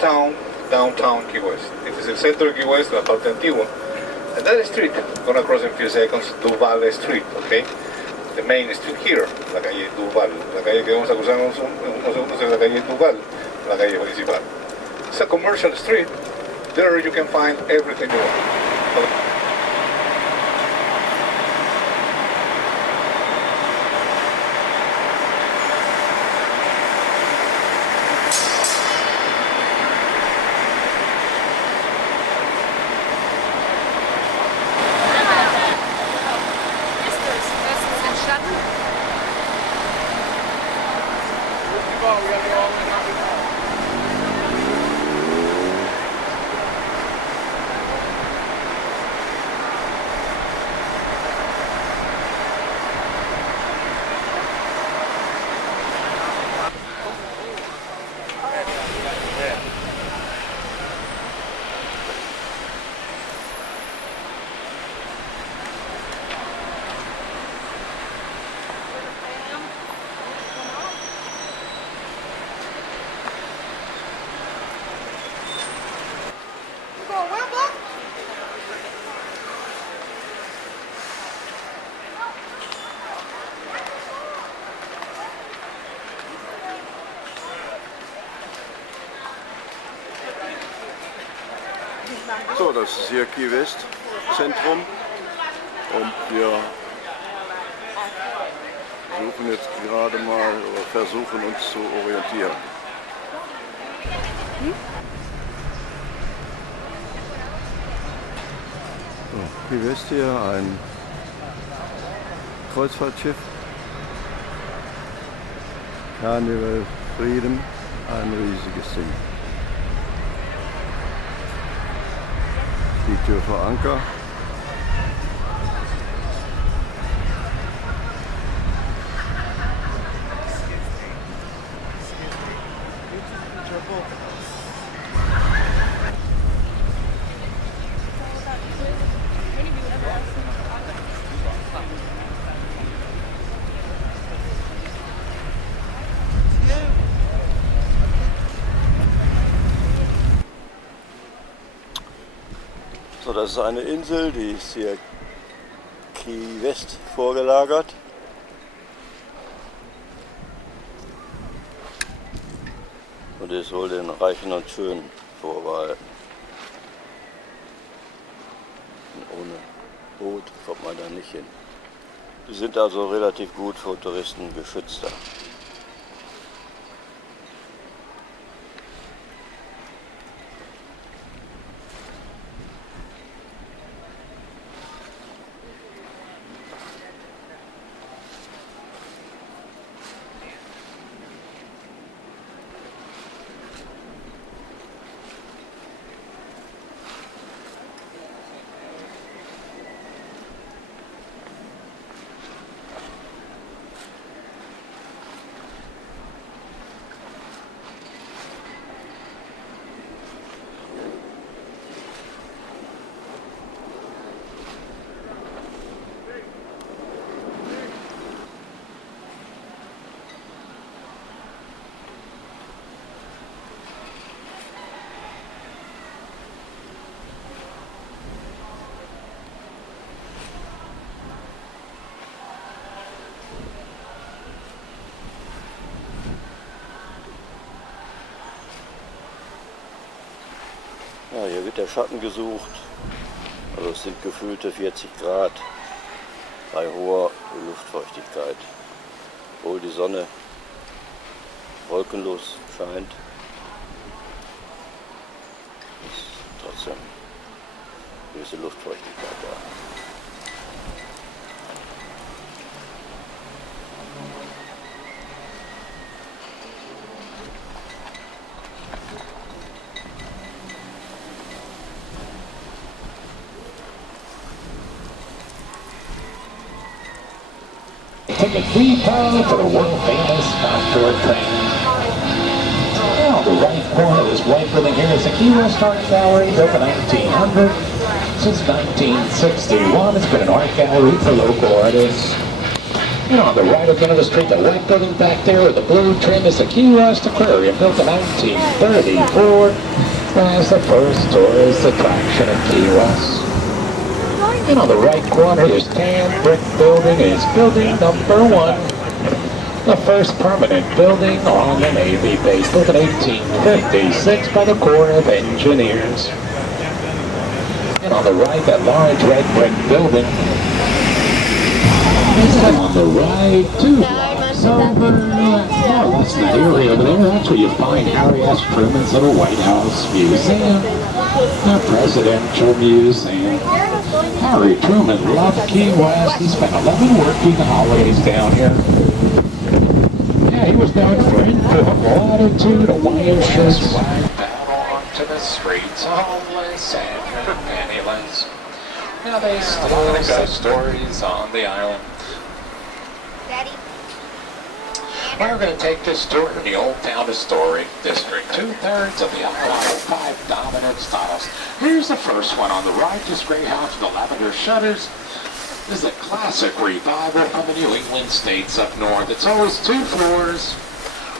downtown Key West. It is el centro de Key West, la parte antigua. And that street, gonna cross in a few seconds, Duval Street, okay? The main street here, la calle Duval. La calle que vamos a cruzar unos segundos es la calle Duval, la calle principal. It's a commercial street. There you can find everything you want. So, das ist hier Key West Zentrum und wir suchen jetzt gerade mal oder versuchen uns zu orientieren. So, Key West hier, ein Kreuzfahrtschiff, Carnival Freedom, ein riesiges Ding. Die Tür vor Anker. So, das ist eine Insel, die ist hier Key West vorgelagert. Und ist wohl den Reichen und Schönen vorbehalten. Ohne Boot kommt man da nicht hin. Die sind also relativ gut vor Touristen geschützter. Ja, hier wird der Schatten gesucht, also es sind gefühlte 40 Grad bei hoher Luftfeuchtigkeit. Obwohl die Sonne wolkenlos scheint, ist trotzdem gewisse Luftfeuchtigkeit da. Ticket £3 for the world-famous outdoor train. Now, the right corner of this white building here is the Key West Art Gallery, built in 1900. Since 1961, it's been an art gallery for local artists. And on the right at the end of the street, the white building back there with the blue trim is the Key West Aquarium, built in 1934 as the first tourist attraction in Key West. And on the right corner, this tan brick building is building number 1. The first permanent building on the Navy base, built in 1856 by the Corps of Engineers. And on the right, that large red brick building. And on the right, 2 blocks over, more or less that area over there, that's where you find Harry S. Truman's little White House Museum, the Presidential Museum. Harry Truman loved Key West. He spent 11 working holidays down here. Yeah, he was known for informal attitude, a wire shirt, swag out onto the streets, homeless and penniless. Now they still got stories on the island. Daddy. We're going to take this tour in the Old Town Historic District. 2/3 of the island are 5 dominant styles. Here's the first one on the right, this gray house with the lavender shutters. This is a classic revival from the New England states up north. It's always 2 floors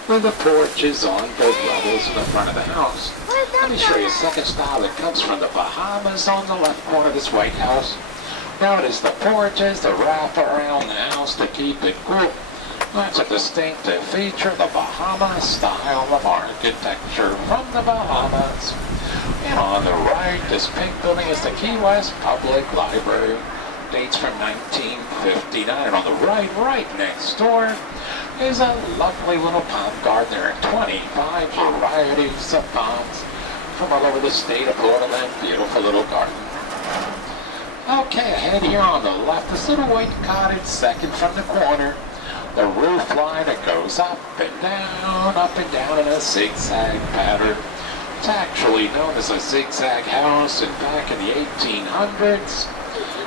with the porches on both levels in the front of the house. Let me show you a second style that comes from the Bahamas on the left corner of this White House. Notice the porches, the wrap around the house to keep it cool. That's a distinctive feature, the Bahama style of architecture from the Bahamas. And on the right, this pink building is the Key West Public Library. Dates from 1959. And on the right next door, is a lovely little palm garden. There are 25 varieties of palms from all over the state of Florida. That beautiful little garden. Okay, ahead here on the left, this little white cottage second from the corner. The roof line that goes up and down in a zigzag pattern. It's actually known as a zigzag house, and back in the 1800s,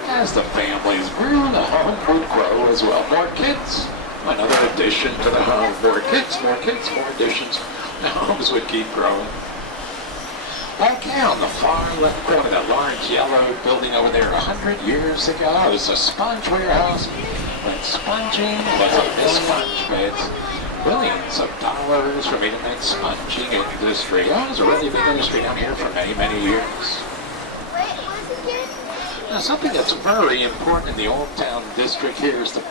as the families grew, the home would grow as well. More kids, another addition to the home. More kids, more additions. The homes would keep growing. Okay, on the far left corner, that large yellow building over there 100 years ago, it was a sponge warehouse. When sponging was on this sponge beds, billions of dollars for me to make sponging industry. Oh, it was a really big industry down here for many, many years. Now, something that's very important in the Old Town District here is the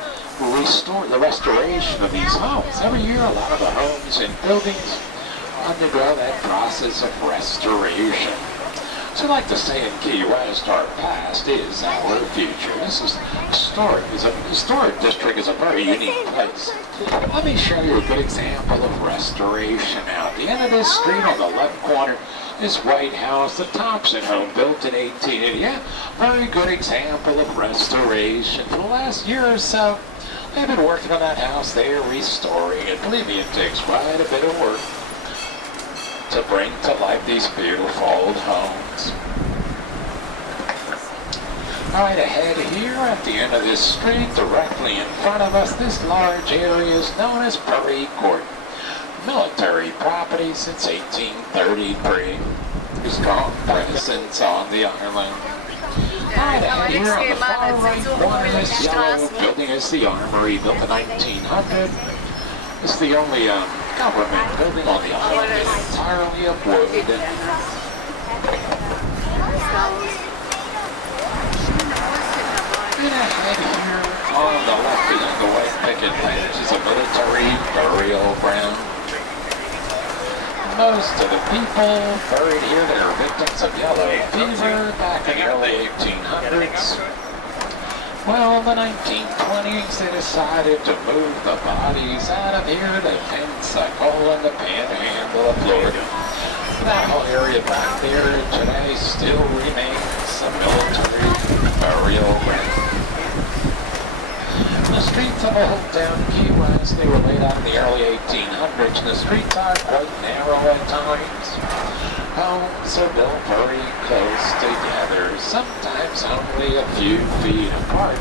restoration of these homes. Every year, a lot of the homes and buildings undergo that process of restoration. So I like to say in Key West, our past is our future. This is historic district is a very unique place. Let me show you a good example of restoration. Now, at the end of this street on the left corner, this White House, the Thompson home, built in 1880. Yeah, very good example of restoration. For the last year or so, they've been working on that house. They're restoring it. Believe me, it takes quite a bit of work to bring to life these beautiful old homes. All right, ahead here at the end of this street, directly in front of us, this large area is known as Prairie Court. Military property since 1833. Whose strong presence on the island. Right ahead here on the far right corner, this yellow building is the Armory, built in 1900. It's the only government building on the island entirely of wood. And ahead here on the left behind the white picket fence is a military burial ground. Most of the people buried here that are victims of yellow fever back in the early 1800s. Well, in the 1920s, they decided to move the bodies out of here to Pensacola and the Panhandle of Florida. That whole area back there today still remains a military burial ground. The streets of Old Town Key West, they were laid out in the early 1800s, and the streets are quite narrow at times. Homes are built very close together, sometimes only a few feet apart.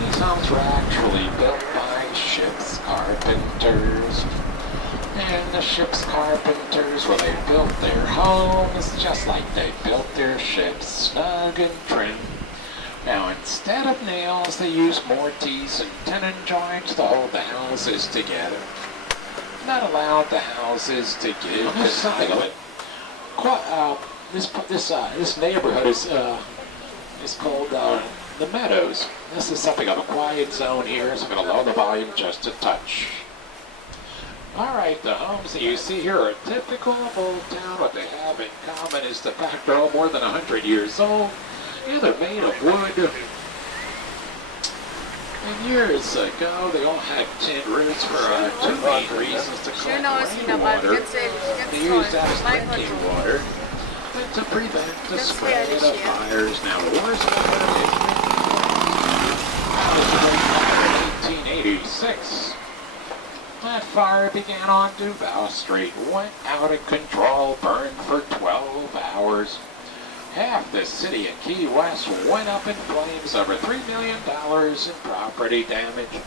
These homes were actually built by ship's carpenters. And the ship's carpenters, well, they built their homes just like they built their ships, snug and trim, Now, instead of nails, they use mortise and tenon joints to hold the houses together. Not allowed the houses to give to something of it. This neighborhood is called the Meadows. This is something of a quiet zone here, so I'm going to lower the volume just a touch. Alright, the homes that you see here are typical of Old Town. What they have in common is the fact they're all more than 100 years old. Yeah, they're made of wood. And years ago, they all had tin roofs for two main reasons: to collect rainwater. They used that as drinking water, and to prevent the spread of fires. Now, the worst fire was in 1886. That fire began on Duval Street, went out of control, burned for 12 hours. Half the city of Key West went up in flames, over $3 million in property damage.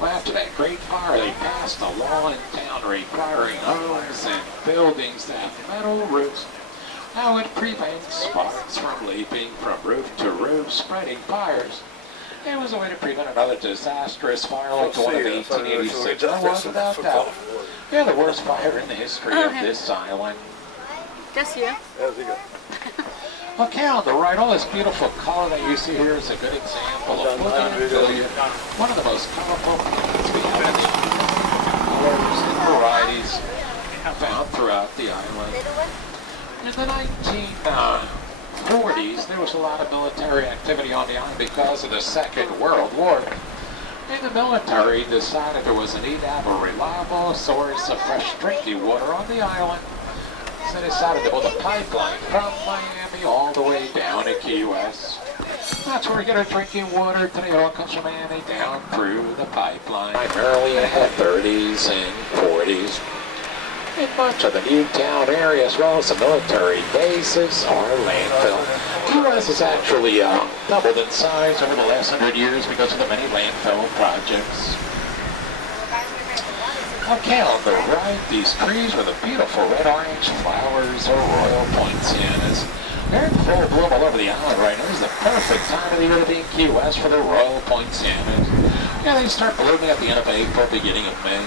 Well, after that great fire, they passed a law in town requiring homes and buildings to have metal roofs. Now it prevents sparks from leaping from roof to roof, spreading fires. It was a way to prevent another disastrous fire like the one of 1886. There was, without doubt, yeah, the worst fire in the history of this island. Just here. Okay, on the right, all this beautiful color that you see here is a good example of bougainvillea, one of the most colorful plants we have in the colors and varieties found throughout the island. In the 1940s, there was a lot of military activity on the island because of the Second World War. And the military decided there was a need to have a reliable source of fresh drinking water on the island. So they decided to build a pipeline from Miami all the way down to Key West. That's where we get our drinking water today. All comes from Miami down through the pipeline. Primarily in the 30s and 40s. In much of the Newtown area, as well as the military bases or landfill. Key West has actually doubled in size over the last 100 years because of the many landfill projects. Okay, on the right, these trees with the beautiful red-orange flowers are royal poincianas. They're in full bloom all over the island right now. This is the perfect time of the year to be in Key West for the royal poincianas. Yeah, they start blooming at the end of April, beginning of May.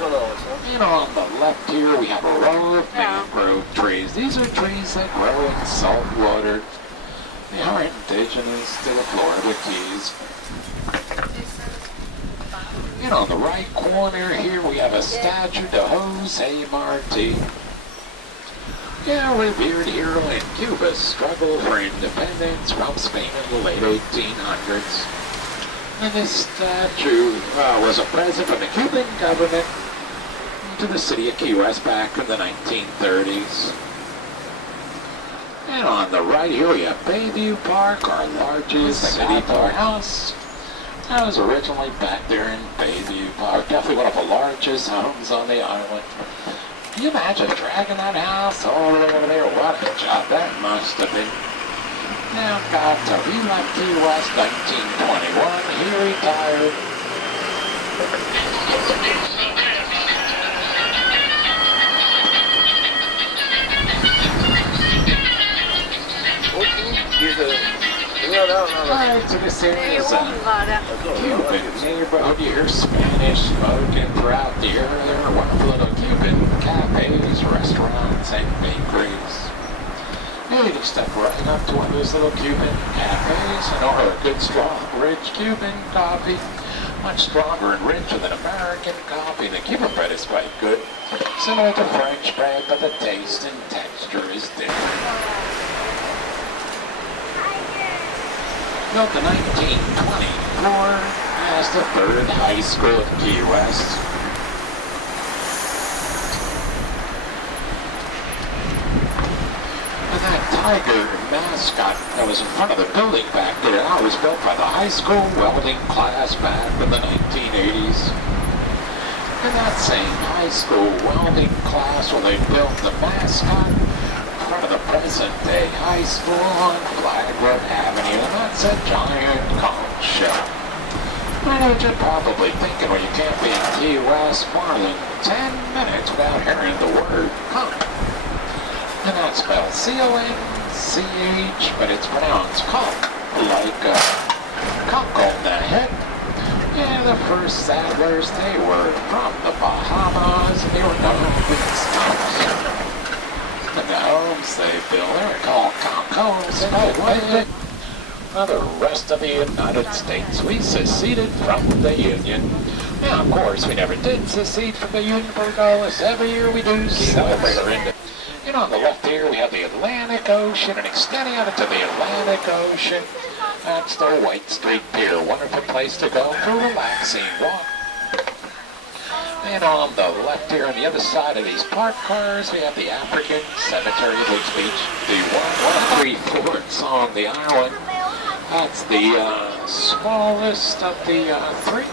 And on the left here, we have a row of mangrove trees. These are trees that grow in salt water. They are indigenous to the Florida Keys. And on the right corner here, we have a statue to Jose Marti. Yeah, revered hero in Cuba's struggle for independence from Spain in the late 1800s. And this statue was a present from the Cuban government to the city of Key West back in the 1930s. And on the right here, we have Bayview Park, our largest city park house. That was originally back there in Bayview Park, definitely one of the largest homes on the island. Can you imagine dragging that house all the way over there? What a job that must have been. Now got to be like Key West, 1921, he retired. Alright, so this area is a Cuban neighborhood. You hear Spanish spoken throughout the area. There are wonderful little Cuban cafes, restaurants, and bakeries. Yeah, you can step right up to one of those little Cuban cafes and order a good, strong, rich Cuban coffee. Much stronger and richer than American coffee. The Cuban bread is quite good. Similar to French bread, but the taste and texture is different. Built in 1924 as the third high school of Key West. And that tiger mascot that was in front of the building back there now was built by the high school welding class back in the 1980s. And that same high school welding class where they built the mascot of the present-day high school on Flagler Avenue, and that's a giant conch shell. I know what you're probably thinking when you can't be in Key West more than 10 minutes without hearing the word conch. And that's spelled C-O-N-C-H, but it's pronounced conch. like cockle in the head. Yeah, the first settlers, they were from the Bahamas, and they were known as Thomas. And the homes they built, they were called conch homes. Well, the rest of the United States, we seceded from the Union. Now, of course, we never did secede from the Union, regardless. Every year we do celebrate our independence. And on the left here, we have the Atlantic Ocean, and extending out into the Atlantic Ocean, that's the White Street Pier. Wonderful place to go for a relaxing walk. And on the left here, on the other side of these parked cars, we have the African Cemetery of Wicks Beach, the one of 3 forts on the island. That's the smallest of the 3.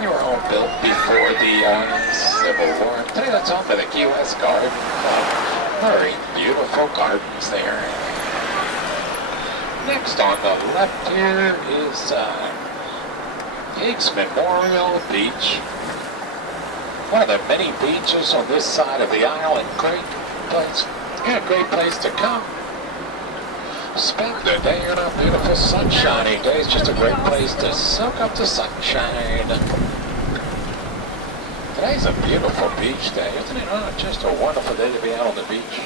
They were all built before the Civil War. Today that's owned by the Key West Garden Club. Very beautiful gardens there. Next on the left here is Higgs Memorial Beach. One of the many beaches on this side of the island. Great place. Yeah, great place to come. Spend the day on a beautiful sunshiny day. It's just a great place to soak up the sunshine. Today's a beautiful beach day, isn't it? Oh, just a wonderful day to be out on the beach.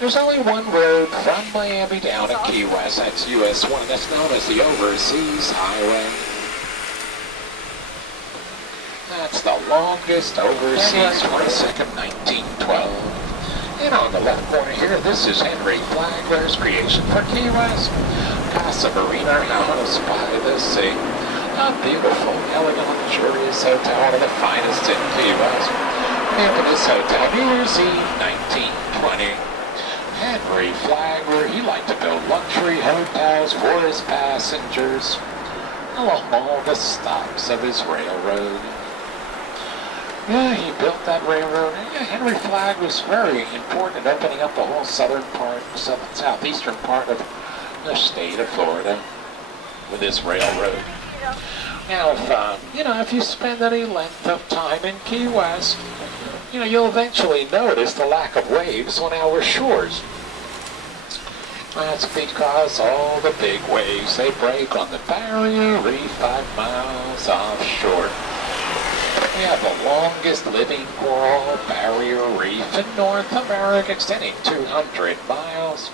There's only one road from Miami down to Key West. That's US 1. That's known as the Overseas Highway. That's the longest overseas 22nd, 1912. And on the left corner here, this is Henry Flagler's creation for Key West. Casa Marina House by the sea. A beautiful, elegant, luxurious hotel, one of the finest in Key West. We opened this hotel New Year's Eve, 1920. Henry Flagler, he liked to build luxury hotels for his passengers along all the stops of his railroad. Yeah, he built that railroad. Yeah, Henry Flagler was very important in opening up the whole southeastern part of the state of Florida with this railroad. Now, if you spend any length of time in Key West, you'll eventually notice the lack of waves on our shores. That's because all the big waves, they break on the Barrier Reef 5 miles offshore. We have the longest living coral barrier reef in North America, extending 200 miles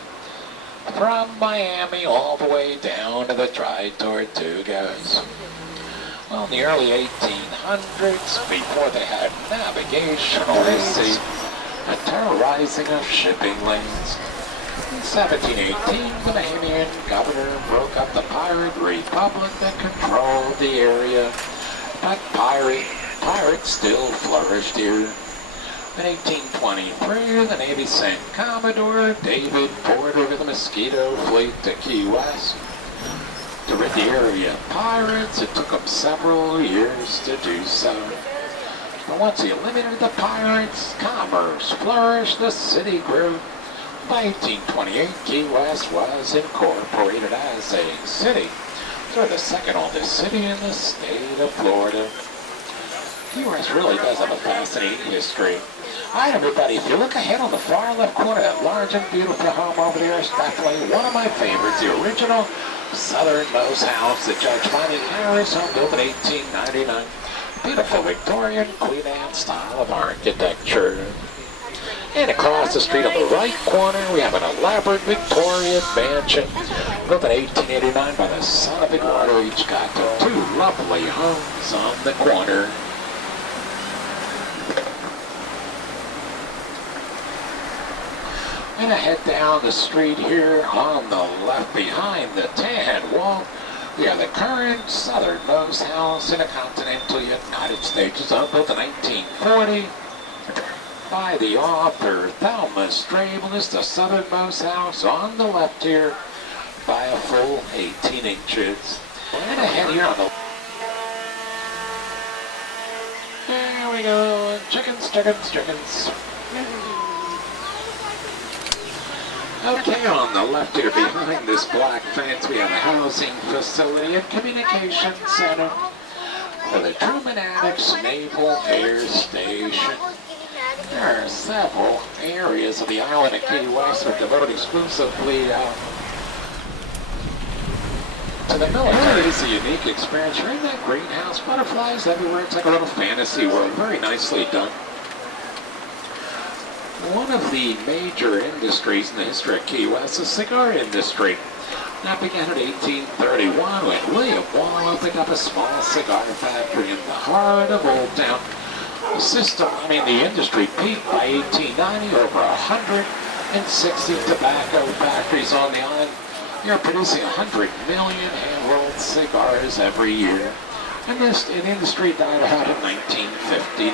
from Miami all the way down to the Dry Tortugas. Well, in the early 1800s, before they had navigation on the sea, a terrorizing of shipping lanes. In 1718, the Bahamian governor broke up the pirate republic that controlled the area, but pirates still flourished here. In 1823, the Navy sent Commodore David Porter with a Mosquito fleet to Key West to rid the area of pirates. It took him several years to do so. But once he eliminated the pirates, commerce flourished, the city grew. By 1828, Key West was incorporated as a city. So the second oldest city in the state of Florida. Key West really does have a fascinating history. Alright everybody, if you look ahead on the far left corner, that large and beautiful home over there is definitely one of my favorites, the original southernmost house that Judge Fannie Harris built in 1899. Beautiful Victorian Queen Anne style of architecture. And across the street on the right corner, we have an elaborate Victorian mansion built in 1889 by the son of Eduardo. Each got 2 lovely homes on the corner. And I head down the street here on the left behind the tan wall. We have the current southernmost house in the continental United States. It was built in 1940 by the author Thelma Strable. It's the southernmost house on the left here by a full 18 inches. And ahead here on the... There we go. Chickens, chickens, chickens. Okay, on the left here behind this black fence, we have a housing facility and communication center. the Truman Annex Naval Air Station. There are several areas of the island of Key West that are devoted exclusively to the military. It's a unique experience. You're in that greenhouse, butterflies everywhere. It's like a little fantasy world. Very nicely done. One of the major industries in the history of Key West is the cigar industry. That began in 1831 when William Wall opened up a small cigar factory in the heart of Old Town. The industry peaked by 1890, over 160 tobacco factories on the island. You're producing 100 million hand-rolled cigars every year. And this industry died out in 1959.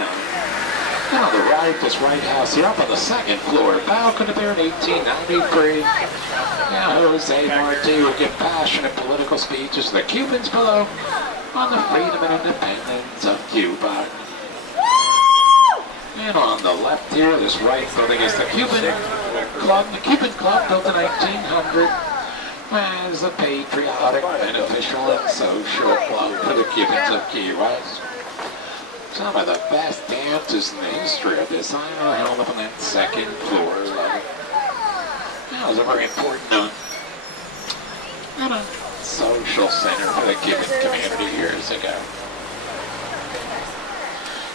Now the right, this White House here up on the second floor, balcony there in 1893. Now Jose Marti would give passionate political speeches to the Cubans below on the freedom and independence of Cuba. And on the left here, this right building is the Cuban Club. The Cuban Club, built in 1900, as a patriotic, beneficial, and social club for the Cubans of Key West. Some of the best dances in the history of this island are held up on that second floor level. That was a very important social center for the Cuban community years ago.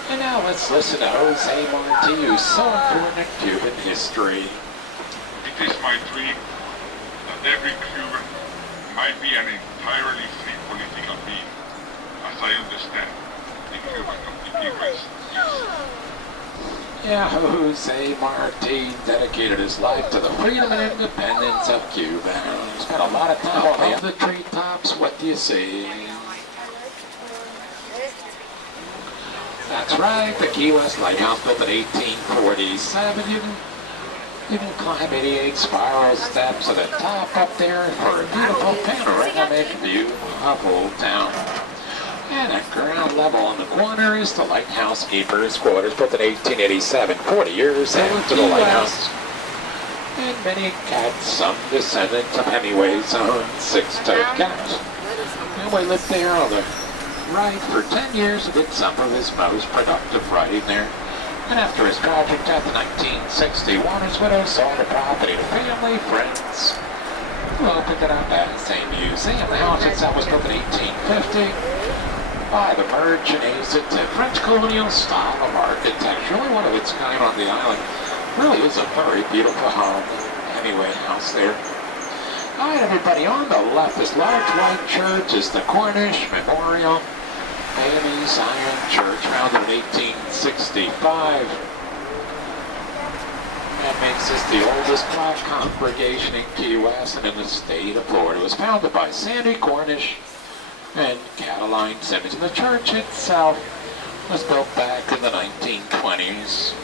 And now let's listen to Jose Marti, who's so important in Cuban history. It is my dream that every Cuban might be an entirely free political being, as I understand the Cuban of the Key West is. Yeah, Jose Marti dedicated his life to the freedom and independence of Cuba. He spent a lot of time on the treetops. What do you see? That's right, the Key West Lighthouse, built in 1847. You can climb 88 spiral steps to the top up there for a beautiful panoramic view of Old Town. And at ground level on the corner is the lighthouse keeper's quarters, built in 1887, 40 years after the lighthouse. And many cats, some descendants of Hemingway's own six-toed cat. Hemingway lived there on the right for 10 years and did some of his most productive writing there. And after his tragic death in 1961, his widow sold the property to family, friends, who opened it up as a museum. The house itself was built in 1850 by the merchant. It's a French colonial style of architecture, really one of its kind on the island. Really is a very beautiful home. Anyway, house there. All right, everybody, on the left, this large white church is the Cornish Memorial Bailey Zion Church, founded in 1865. That makes this the oldest black congregation in Key West and in the state of Florida. It was founded by Sandy Cornish and Cataline Simmons. And the church itself was built back in the 1920s.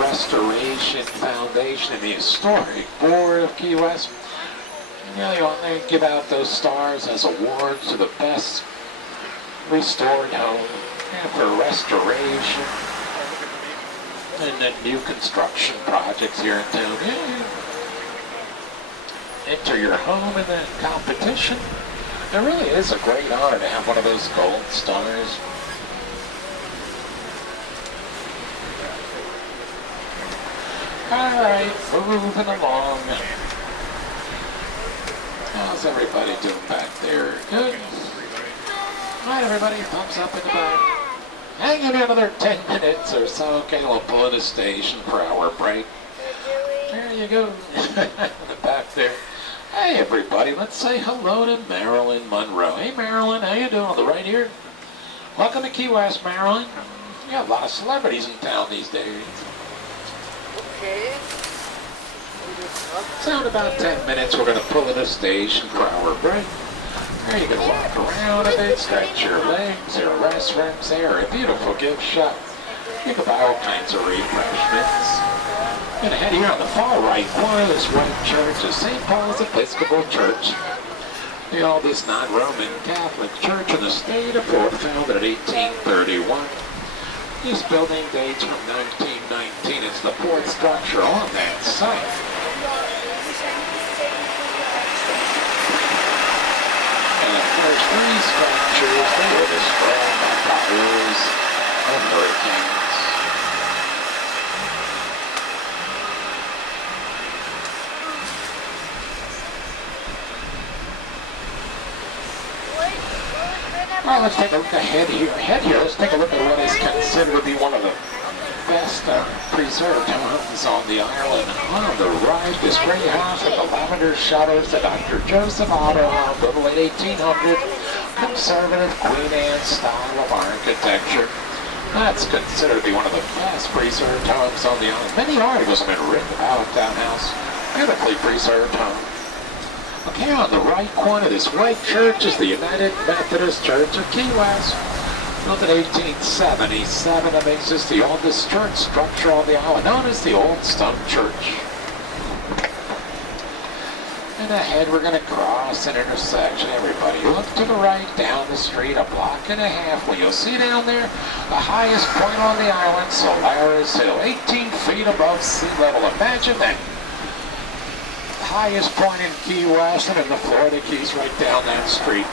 Restoration Foundation and the Historic Board of Key West. They give out those stars as awards to the best restored home and for restoration and then new construction projects here in town. Enter your home in the competition. It really is a great honor to have one of those gold stars. Alright, moving along. How's everybody doing back there? Good? Alright, everybody, thumbs up in the back. Hang in another 10 minutes or so. Okay, we'll pull in a station for our break. There you go. In the back there. Hey, everybody, let's say hello to Marilyn Monroe. Hey, Marilyn, how you doing on the right here? Welcome to Key West, Marilyn. You got a lot of celebrities in town these days. Okay. So in about 10 minutes, we're going to pull in a station for our break. There you can walk around a bit, stretch your legs. There are restaurants there, a beautiful gift shop. You can buy all kinds of refreshments. And ahead here on the far right corner, this white church is St. Paul's Episcopal Church. The oldest non-Roman Catholic church in the state of Florida, founded in 1831. This building dates from 1919. It's the fourth structure on that site. And the first three structures they were destroyed by fires and hurricanes. Well, let's take a look ahead here. Let's take a look at what is considered to be one of the best preserved homes on the island. On the right, this great house with the lavender shutters, the Dr. Joseph Otto home, built in the late 1800s, conservative Queen Anne style of architecture. That's considered to be one of the best preserved homes on the island. Many articles have been written about that house. Beautifully preserved home. Okay, on the right corner, this white church is the United Methodist Church of Key West. Built in 1877, that makes this the oldest church structure on the island, known as the Old Stone Church. And ahead, we're going to cross an intersection. Everybody, look to the right, down the street, a block and a half. Well, you'll see down there, the highest point on the island, Solaris Hill, 18 feet above sea level. Imagine that. Highest point in Key West and in the Florida Keys right down that street.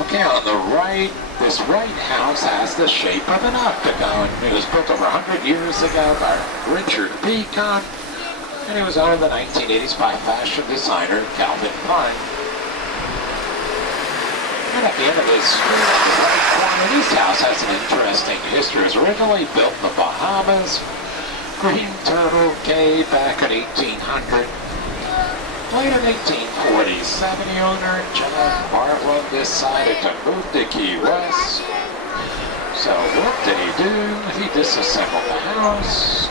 Okay, on the right, this White House has the shape of an octagon. It was built over 100 years ago by Richard Beacon, and it was owned in the 1980s by fashion designer Calvin Klein. And at the end of this street, on the right corner, this house has an interesting history. It was originally built in the Bahamas. Green Turtle Cay back in 1800. Later in 1847, the owner, John Marlin, decided to move to Key West. So what did he do? He disassembled the house,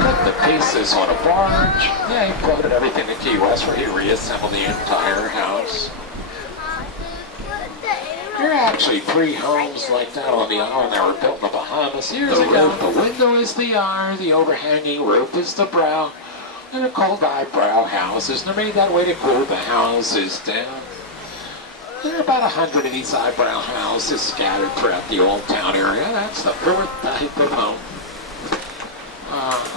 put the pieces on a barge. Yeah, he floated everything to Key West where he reassembled the entire house. There are actually 3 homes like that on the island that were built in the Bahamas years ago. The window is the eye, the overhanging roof is the brow, and they're called eyebrow houses. They're made that way to cool the houses down. There are about 100 of these eyebrow houses scattered throughout the Old Town area. That's the 4th type of home,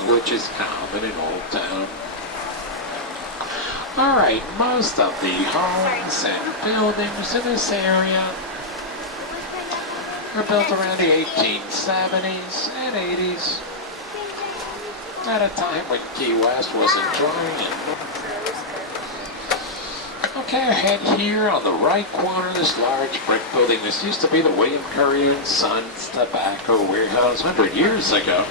which is common in Old Town. Alright, most of the homes and buildings in this area were built around the 1870s and 80s, at a time when Key West wasn't drying. Okay, ahead here on the right corner, this large brick building. This used to be the William Curry & Sons Tobacco Warehouse 100 years ago.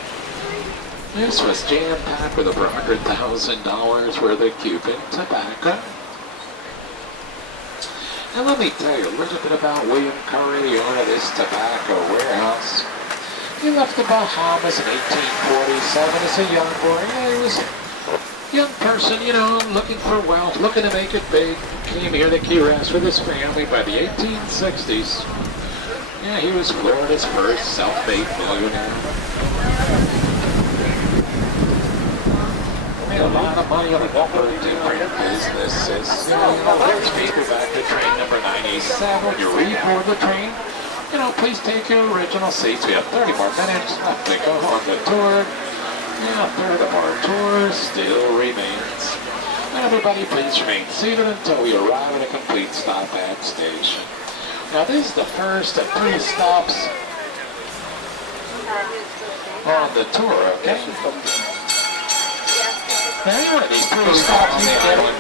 This was jam-packed with over $100,000 worth of Cuban tobacco. And let me tell you a little bit about William Curry, the owner of this tobacco warehouse. He left the Bahamas in 1847 as a young boy. Yeah, he was a young person, you know, looking for wealth, looking to make it big. Came here to Key West with his family by the 1860s. Yeah, he was Florida's first self-made millionaire. Made a lot of money on a number of different businesses. You know, there's people back to train number 97. When you reboard the train, you know, please take your original seats. We have 30 more minutes left to go on the tour. Yeah, a third of our tour still remains. And everybody please remain seated until we arrive at a complete stop at station. Now this is the first of 3 stops on the tour, okay? Now anyway, these 3 stops on the island.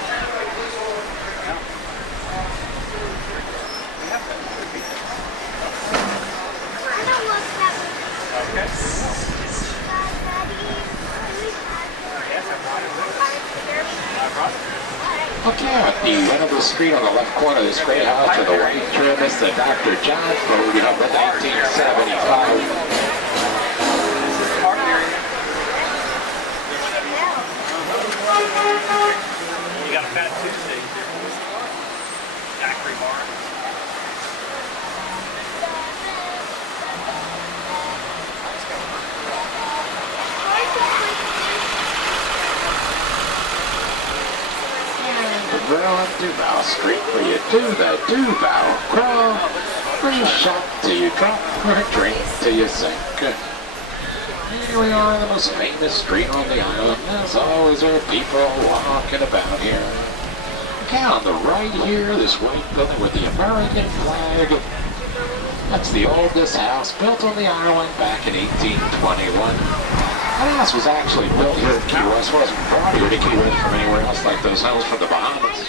Okay, at the end of the street on the left corner of this great house with the white trim is the Dr. John Food of the 1975. You got a Fat Tuesday here. Daiquiri bar. Grill on Duval Street, where you do the Duval crawl, where you shop till you drop, or drink till you sink. Here we are, the most famous street on the island. As always, there are people walking about here. Okay, on the right here, this white building with the American flag. That's the oldest house built on the island back in 1821. That house was actually built here in Key West. It wasn't brought here to Key West from anywhere else like those homes from the Bahamas.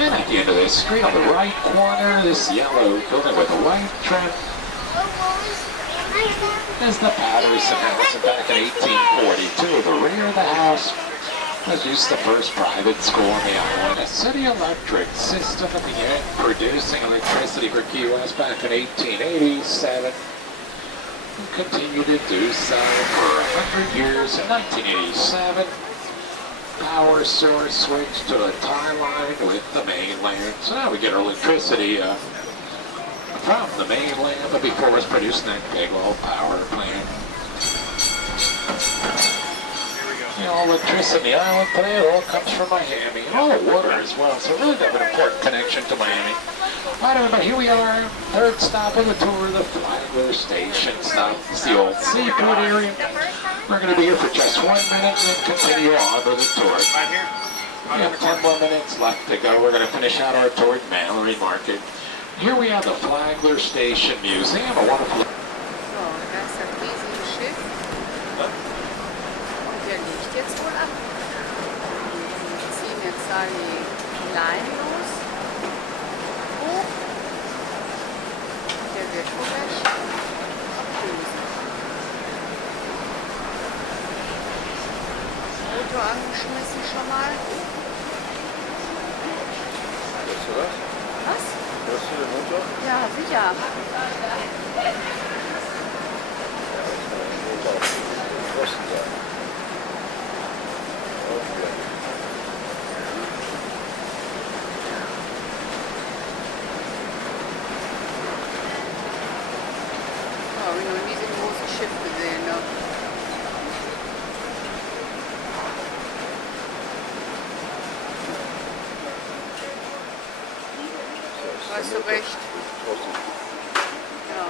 And at the end of this street on the right corner, this yellow building with a white trim is the Patterson House. And back in 1842, the rear of the house was used the first private school on the island. A city electric system began producing electricity for Key West back in 1887. And continued to do so for 100 years. In 1987, power source switched to a tie line with the mainland. So now we get our electricity from the mainland, but before it was produced in that big old power plant. You know, electricity, the island today, it all comes from Miami, and all the water as well, so really they have an important connection to Miami. All right, everybody, here we are, third stop of the tour, the Flagler Station stop. It's the old seaport area. We're going to be here for just 1 minute, and then continue on with the tour. We have 10 more minutes left to go. We're going to finish out our tour at Mallory Market. Here we have the Flagler Station Museum, a wonderful... So, da ist das riesige Schiff. Und der liegt jetzt wohl ab. Wir ziehen jetzt da die Leine los. Hoch. Der wird wohl gleich ablösen. Auto angeschmissen schon mal. Was? Hörst du den Motor? Ja, sicher. Ja, habe ich noch nie so ein großes Schiff gesehen, ne? Hast du recht. Ja.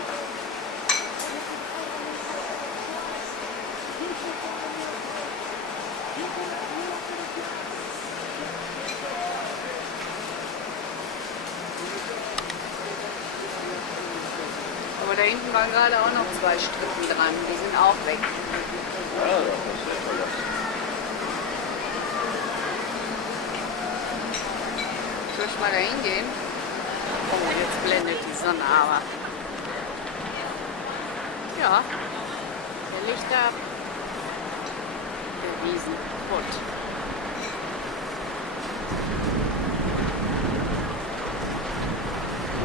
Aber da hinten waren gerade auch noch 2 Strippen dran, die sind auch weg. Soll ich mal da hingehen? Oh, jetzt blendet die Sonne aber. Ja, der Licht ab. Der Wiesen kaputt.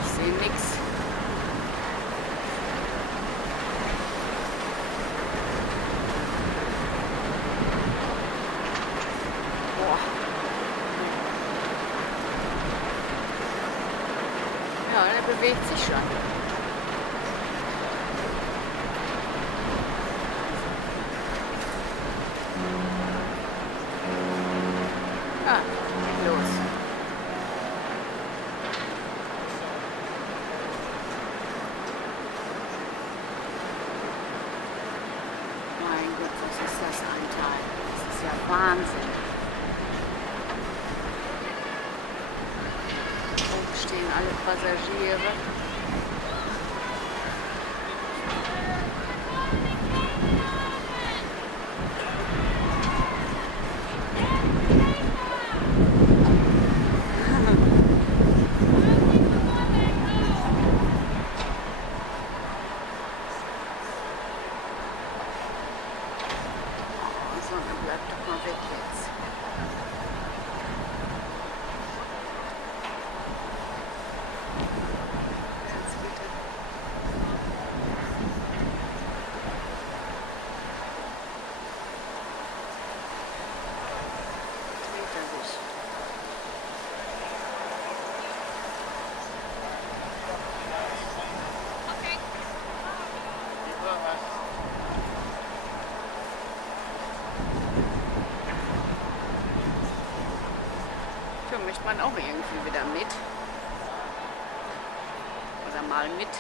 Ich sehe nichts. Ja, der bewegt sich schon. Ah, geht los. Mein Gott, was ist das ein Teil? Das ist ja Wahnsinn. Stehen alle Passagiere. Die Sonne bleibt doch mal weg jetzt. Möchte man auch irgendwie wieder mit. Oder mal mit.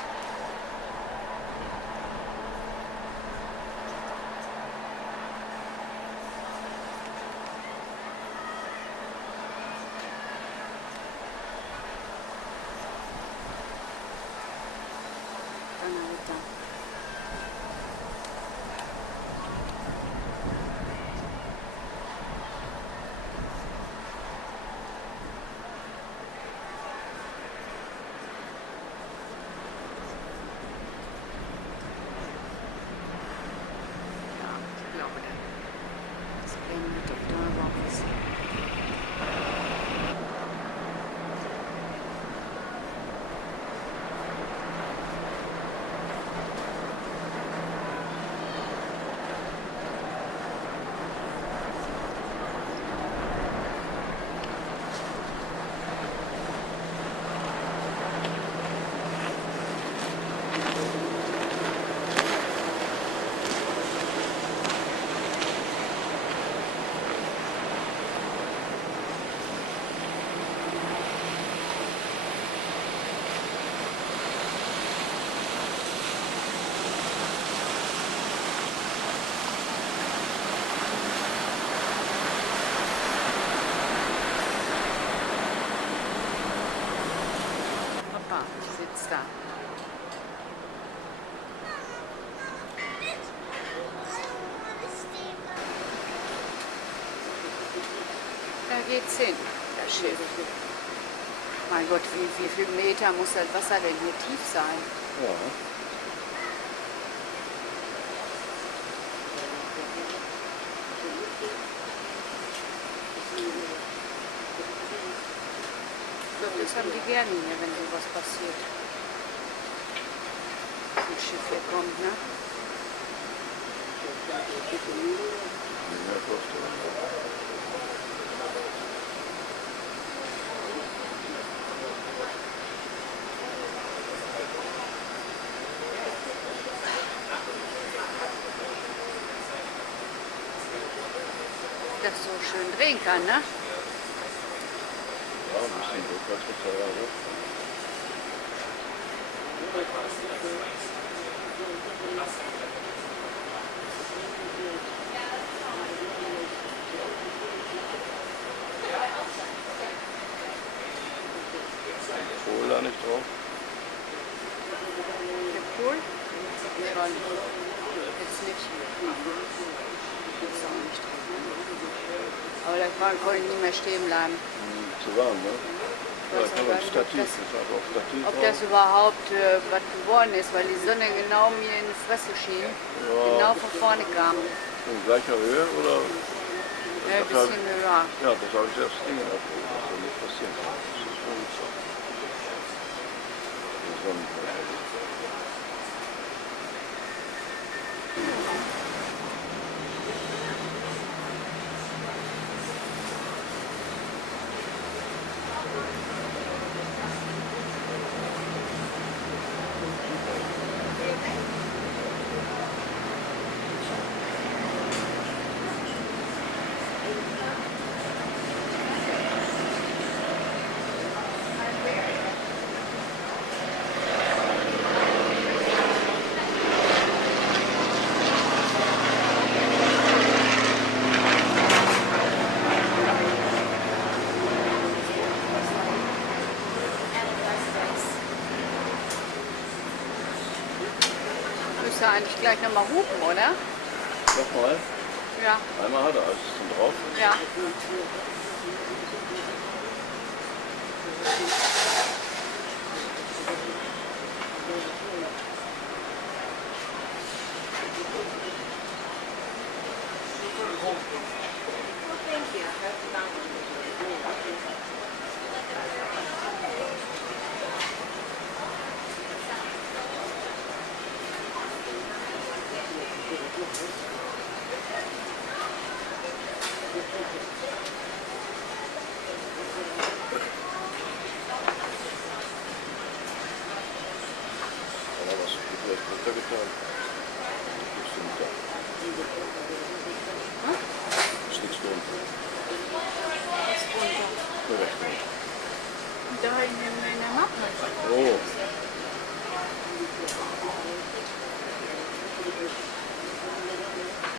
da. Ja, ich glaube, das blendet doch da überhaupt was. Papa, ich sitze da. Da geht's hin, das Schiff. Mein Gott, wie viel Meter muss das Wasser denn hier tief sein? Ja. Ich glaube, das haben die gerne hier, wenn sowas passiert. Ein Schiff hier kommt, ne? Ja, vorstellen. Das so schön drehen kann, ne? Ja, ein bisschen rückwärts muss er ja hoch. Kohl da nicht drauf. Der Pool? Schon. Jetzt nicht. Jetzt auch nicht drin. Aber der Kran konnte nicht mehr stehen bleiben. Zu warm, ne? Da weiß kann noch man gar nicht, Stativ, das ist einfach Stativ Ob drauf. das überhaupt was geworden ist, weil die Sonne genau mir in die Fresse schien. Genau von vorne kam. In gleicher Höhe oder? Ein bisschen höher. Ja, das habe ich erst Dinge abgeholt. Das soll nicht passieren. Das ist schon so. Die Sonnenbrille. Müsste eigentlich gleich nochmal hupen, oder? Nochmal. Ja. Einmal hat er alles zum drauf. Ja. Aber was wird vielleicht runtergetan? Ist nicht da. Ist nichts drunter. Was runter? Nur rechts runter. Da in der Mappe. Oh.